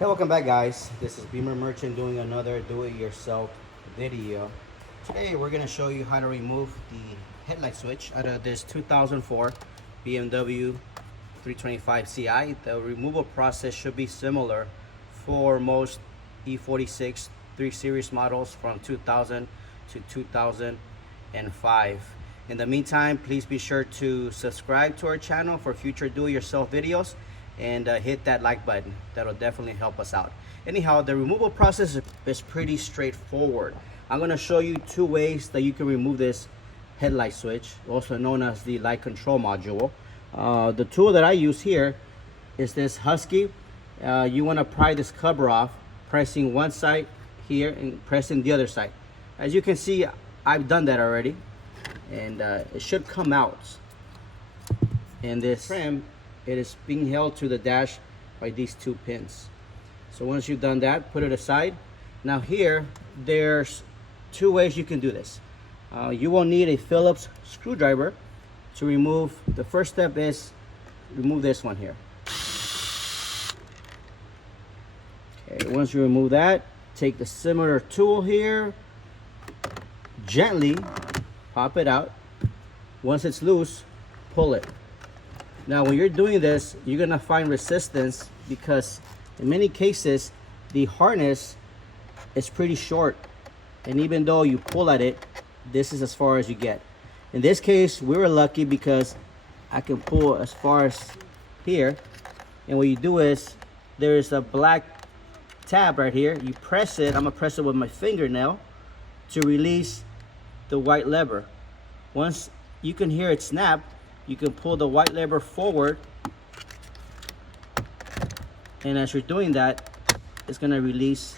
Hey, welcome back guys. This is Beamer Merchant doing another do-it-yourself video. Today we're going to show you how to remove the headlight switch out of this 2004 BMW 325 Ci. The removal process should be similar for most E46 3 Series models from 2000 to 2005. In the meantime, please be sure to subscribe to our channel for future do-it-yourself videos and hit that like button. That'll definitely help us out. Anyhow, the removal process is pretty straightforward. I'm going to show you two ways that you can remove this headlight switch, also known as the light control module. The tool that I use here is this Husky. You want to pry this cover off, pressing one side here and pressing the other side. As you can see, I've done that already, and it should come out. And this trim, it is being held to the dash by these two pins. So once you've done that, put it aside. Now here, there's two ways you can do this. You will need a Phillips screwdriver to remove. The first step is remove this one here. Okay, once you remove that, take the similar tool here, gently pop it out. Once it's loose, pull it. Now when you're doing this, you're gonna find resistance because in many cases the harness is pretty short, and even though you pull at it, this is as far as you get. In this case, we were lucky because I can pull as far as here, and what you do is there's a black tab right here. You press it. I'm gonna press it with my fingernail to release the white lever. Once you can hear it snap, you can pull the white lever forward, and as you're doing that, it's going to release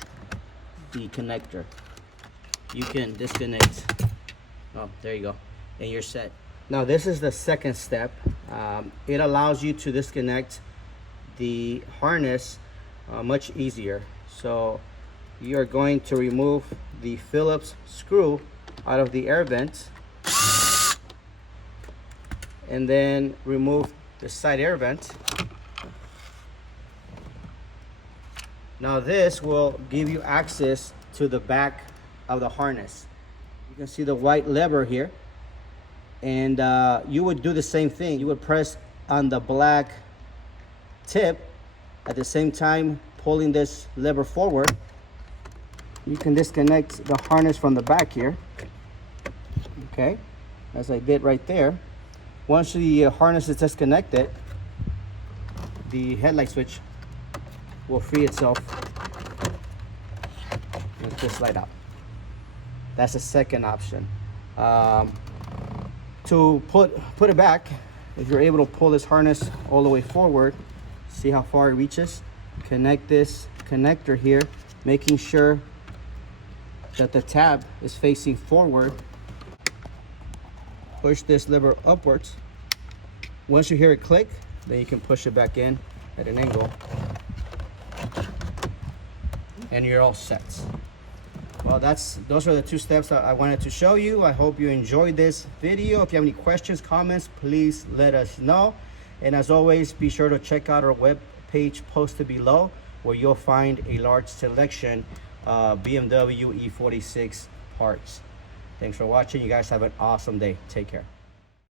the connector. You can disconnect. Oh, there you go, and you're set. Now this is the second step. It allows you to disconnect the harness much easier. So you're going to remove the Phillips screw out of the air vent, and then remove the side air vent. Now this will give you access to the back of the harness. You can see the white lever here, and you would do the same thing. You would press on the black tip at the same time pulling this lever forward. You can disconnect the harness from the back here, okay, as I did right there. Once the harness is disconnected, the headlight switch will free itself and just slide out. That's the second option. To put it back, if you're able to pull this harness all the way forward, see how far it reaches, connect this connector here, making sure that the tab is facing forward. Push this lever upwards. Once you hear it click, then you can push it back in at an angle, and you're all set. Well, those are the two steps that I wanted to show you. I hope you enjoyed this video. If you have any questions, comments, please let us know. And as always, be sure to check out our web page posted below, where you'll find a large selection of BMW E46 parts. Thanks for watching. You guys have an awesome day. Take care.